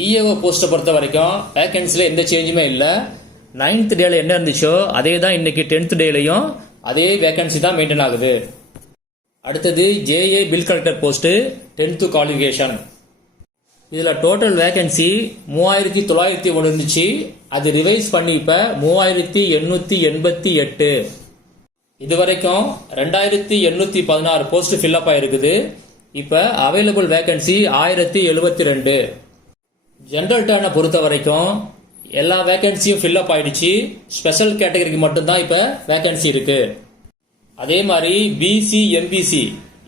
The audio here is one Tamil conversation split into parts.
விஏஓ போஸ்ட்டை பொறுத்த வரைக்கும் வேகன்சியில் எந்த சேஞ்சுமே இல்லை. 9th டேல என்ன இருந்துச்சோ அதே தான் இன்னைக்கு 10th டேலையும் அதே வேகன்சி தான் மெயின்டைன் ஆகுது. அடுத்தது JA bill collector post 10th qualification. இதில் டோட்டல் வேகன்சி 3901 இருந்துச்சு. அது ரிவைஸ் பண்ணி இப்போ 3888. இது வரைக்கும் 2816 போஸ்ட் ஃபில்அப் ஆயிருக்குது. இப்போ அவைலபிள் வேகன்சி 1072. ஜென்ரல் டர்னை பொறுத்த வரைக்கும் எல்லா வேகன்சியும் ஃபில்அப் ஆயிடுச்சு. ஸ்பெஷல் கேட்டகரிக்கு மட்டும்தான் இப்போ வேகன்சி இருக்கு. அதே மாதிரி பிசி எம்பிசி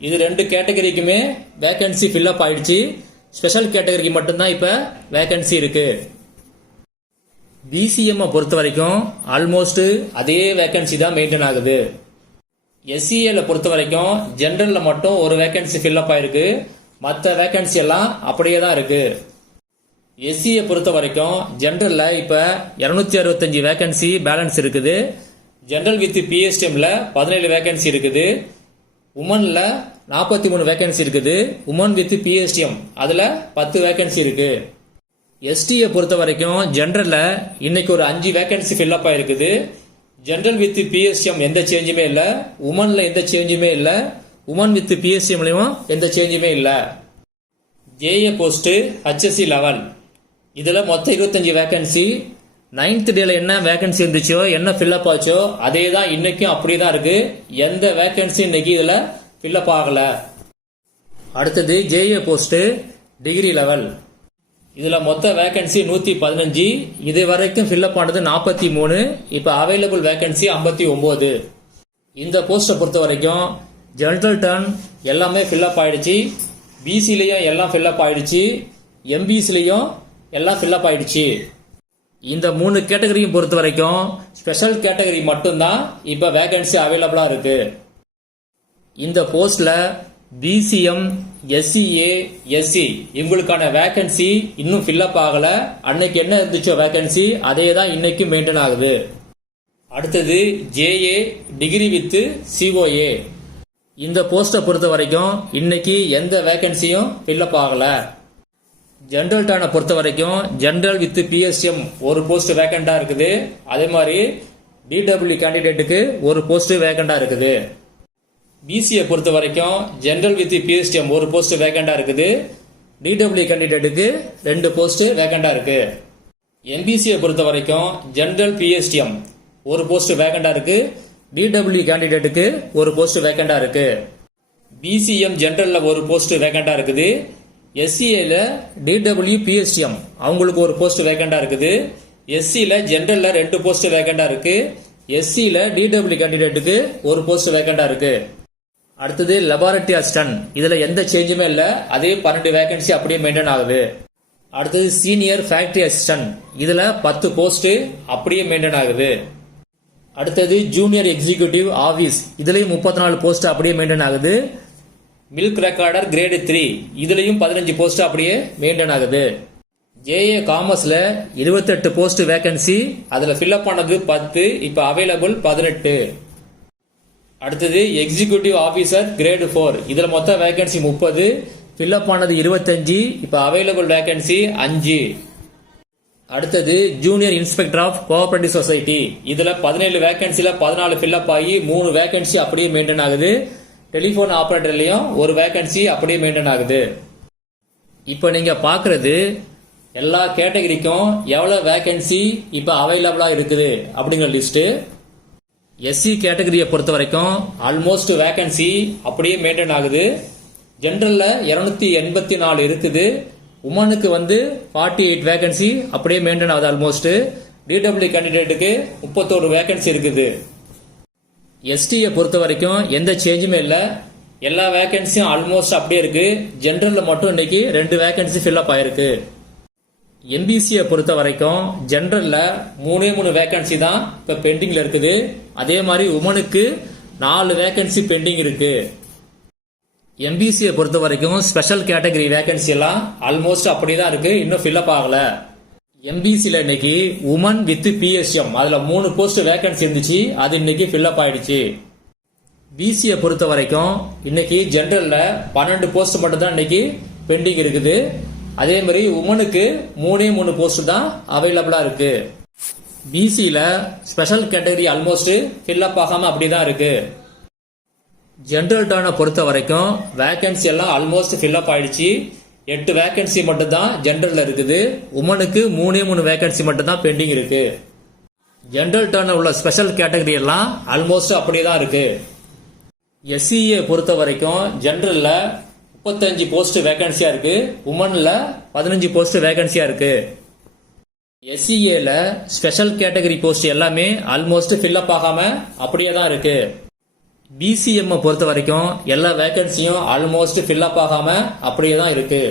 இது 2 கேட்டகரிக்குமே வேகன்சி ஃபில்அப் ஆயிடுச்சு. ஸ்பெஷல் கேட்டகரிக்கு மட்டும்தான் இப்போ வேகன்சி இருக்கு. பிசிஎம் பொறுத்த வரைக்கும் ஆல்மோஸ்ட் அதே வேகன்சி தான் மெயின்டைன் ஆகுது. எஸ்சிஏல பொறுத்த வரைக்கும் ஜெனரல்ல மட்டும் ஒரு வேகன்சி ஃபில்அப் ஆயிருக்கு. மற்ற வேகன்சி எல்லாம் அப்படியே தான் இருக்கு. எஸ்சிஏ பொறுத்த வரைக்கும் ஜெனரல்ல இப்ப 265 வேகன்சி பேலன்ஸ் இருக்குது. ஜெனரல் வித் பிஎஸ்டிஎம்ல 17 வேகன்சி இருக்குது. உமன்ல 43 வேகன்சி இருக்குது. உமன் வித் பிஎஸ்டிஎம் அதுல 10 வேகன்சி இருக்கு. எஸ்டிஏ பொறுத்த வரைக்கும் ஜெனரல்ல இன்னைக்கு ஒரு 5 வேகன்சி ஃபில்அப் ஆயிருக்குது. ஜெனரல் வித் பிஎஸ்டிஎம் எந்த சேஞ்சுமே இல்லை. உமன்ல எந்த சேஞ்சுமே இல்லை. உமன் வித் பிஎஸ்டிஎம்லயும் எந்த சேஞ்சுமே இல்லை. ஜேஏ போஸ்ட் ஹெச்எஸ்சி லெவல் இதுல மொத்தம் 25 வேகன்சி. 9th டேல என்ன வேகன்சி இருந்துச்சோ என்ன ஃபில்அப் ஆச்சோ அதே தான் இன்னைக்கும் அப்படியே தான் இருக்கு. எந்த வேகன்சி இன்னைக்கு இதுல ஃபில்அப் ஆகல. அடுத்தது ஜேஏ போஸ்ட் டிகிரி லெவல் இதுல மொத்த வேகன்சி 115. இது வரைக்கும் ஃபில்அப் ஆனது 43. இப்ப அவைலபிள் வேகன்சி 59. இந்த போஸ்டை பொறுத்த வரைக்கும் ஜெனரல் டர்ன் எல்லாமே ஃபில்அப் ஆயிடுச்சு. பிசிலையும் எல்லாம் ஃபில்அப் ஆயிடுச்சு. எம்பிசிலையும் எல்லாம் ஃபில்அப் ஆயிடுச்சு. இந்த 3 கேட்டகரியும் பொறுத்த வரைக்கும் ஸ்பெஷல் கேட்டகரி மட்டும்தான் இப்ப வேகன்சி அவைலபிளா இருக்கு. இந்த போஸ்ட்ல பிசிஎம் எஸ்சிஏ எஸ்சி இவங்களுக்கான வேகன்சி இன்னும் ஃபில்அப் ஆகல. அன்னைக்கு என்ன இருந்துச்சோ வேகன்சி அதே தான் இன்னைக்கு மெயின்டைன் ஆகுது. அடுத்தது ஜேஏ டிகிரி வித் சிஓஏ இந்த போஸ்டை பொறுத்த வரைக்கும் இன்னைக்கு எந்த வேகன்சியும் ஃபில்அப் ஆகல. ஜெனரல் டர்னை பொறுத்த வரைக்கும் ஜெனரல் வித் பிஎஸ்டிஎம் ஒரு போஸ்ட் வேகண்டா இருக்குது. அதே மாதிரி டிடபிள்யூ கேண்டிடேட்டுக்கு ஒரு போஸ்ட் வேகண்டா இருக்குது. பிசிஏ பொறுத்த வரைக்கும் ஜெனரல் வித் பிஎஸ்டிஎம் ஒரு போஸ்ட் வேகண்டா இருக்குது. டிடபிள்யூ கேண்டிடேட்டுக்கு 2 போஸ்ட் வேகண்டா இருக்கு. எம்பிசிஏ பொறுத்த வரைக்கும் ஜெனரல் பிஎஸ்டிஎம் ஒரு போஸ்ட் வேகண்டா இருக்கு. டிடபிள்யூ கேண்டிடேட்டுக்கு ஒரு போஸ்ட் வேகண்டா இருக்கு. பிசிஎம் ஜெனரல்ல ஒரு போஸ்ட் வேகண்டா இருக்குது. எஸ்சிஏல டிடபிள்யூ பிஎஸ்டிஎம் அவங்களுக்கு ஒரு போஸ்ட் வேகண்டா இருக்குது. எஸ்சில ஜெனரல்ல 2 போஸ்ட் வேகண்டா இருக்கு. எஸ்சில டிடபிள்யூ கேண்டிடேட்டுக்கு ஒரு போஸ்ட் வேகண்டா இருக்கு. அடுத்தது லெபார்டரி அசிஸ்டன்ட் இதுல எந்த சேஞ்சுமே இல்ல. அதே 12 வேகன்சி அப்படியே மெயின்டைன் ஆகுது. அடுத்தது சீனியர் ஃபேக்டரி அசிஸ்டன்ட் இதுல 10 போஸ்ட் அப்படியே மெயின்டைன் ஆகுது. அடுத்தது ஜூனியர் எக்ஸிகியூட்டிவ் ஆபீஸ் இதுலயும் 34 போஸ்ட் அப்படியே மெயின்டைன் ஆகுது. மில்க் ரெக்கார்டர் கிரேடு 3 இதுலயும் 15 போஸ்ட் அப்படியே மெயின்டைன் ஆகுது. ஜேஏ காமர்ஸ்ல 28 போஸ்ட் வேகன்சி அதுல ஃபில்அப் ஆனது 10. இப்ப அவைலபிள் 18. அடுத்தது எக்ஸிகியூட்டிவ் ஆபீசர் கிரேடு 4 இதுல மொத்த வேகன்சி 30. ஃபில்அப் ஆனது 25. இப்ப அவைலபிள் வேகன்சி 5. அடுத்தது junior inspector of cooperative society இதுல 17 வேகன்சில 14 ஃபில்அப் ஆகி 3 வேகன்சி அப்படியே மெயின்டைன் ஆகுது. டெலிபோன் ஆபரேட்டர்லயும் ஒரு வேகன்சி அப்படியே மெயின்டைன் ஆகுது. இப்ப நீங்க பாக்குறது எல்லா கேட்டகரிக்கும் எவ்வளவு வேகன்சி இப்ப அவைலபிளா இருக்குது அப்படிங்கிற லிஸ்ட். எஸ்சி கேட்டகரியை பொறுத்த வரைக்கும் ஆல்மோஸ்ட் வேகன்சி அப்படியே மெயின்டைன் ஆகுது. ஜெனரல்ல 284 இருக்குது. உமனுக்கு 48 வேகன்சி அப்படியே மெயின்டைன் ஆகுது ஆல்மோஸ்ட். டிடபிள்யூ கேண்டிடேட்டுக்கு 31 வேகன்சி இருக்குது. எஸ்டியை பொறுத்த வரைக்கும் எந்த சேஞ்சுமே இல்ல. எல்லா வேகன்சியும் ஆல்மோஸ்ட் அப்படியே இருக்கு. ஜெனரல்ல மட்டும் இன்னைக்கு 2 வேகன்சி ஃபில்அப் ஆயிருக்கு. எம்பிசியை பொறுத்த வரைக்கும் ஜெனரல்ல 3 வேகன்சி தான் இப்ப பெண்டிங்ல இருக்குது. அதே மாதிரி உமனுக்கு 4 வேகன்சி பெண்டிங் இருக்கு. எம்பிசியை பொறுத்த வரைக்கும் ஸ்பெஷல் கேட்டகரி வேகன்சி எல்லாம் ஆல்மோஸ்ட் அப்படிதான் இருக்கு. இன்னும் ஃபில்அப் ஆகல. எம்பிசில இன்னைக்கு உமன் வித் பிஎஸ்எம் அதுல 3 போஸ்ட் வேகன்சி இருந்துச்சு. அது இன்னைக்கு ஃபில்அப் ஆயிடுச்சு. பிசியை பொறுத்த வரைக்கும் இன்னைக்கு ஜெனரல்ல 12 போஸ்ட் மட்டும் தான் இன்னைக்கு பெண்டிங் இருக்குது. அதே மாதிரி உமனுக்கு 3 போஸ்ட் தான் அவைலபிளா இருக்கு. பிசியில ஸ்பெஷல் கேட்டகரி ஆல்மோஸ்ட் ஃபில்அப் ஆகாம அப்படிதான் இருக்கு. ஜெனரல் டர்னை பொறுத்த வரைக்கும் வேகன்சி எல்லாம் ஆல்மோஸ்ட் ஃபில்அப் ஆயிடுச்சு. 8 வேகன்சி மட்டும் தான் ஜெனரல்ல இருக்குது. உமனுக்கு 3 வேகன்சி மட்டும் தான் பெண்டிங் இருக்கு. ஜெனரல் டர்ன் உள்ள ஸ்பெஷல் கேட்டகரி எல்லாம் ஆல்மோஸ்ட் அப்படியே தான் இருக்கு. எஸ்சிஏ பொறுத்த வரைக்கும் ஜெனரல்ல 35 போஸ்ட் வேகன்சியா இருக்கு. உமன்ல 15 போஸ்ட் வேகன்சியா இருக்கு. எஸ்சிஏல ஸ்பெஷல் கேட்டகரி போஸ்ட் எல்லாமே ஆல்மோஸ்ட் ஃபில்அப் ஆகாம அப்படியே தான் இருக்கு. பிசிஎம் பொறுத்த வரைக்கும் எல்லா வேகன்சியும் ஆல்மோஸ்ட் ஃபில்அப் ஆகாம அப்படியே தான் இருக்கு.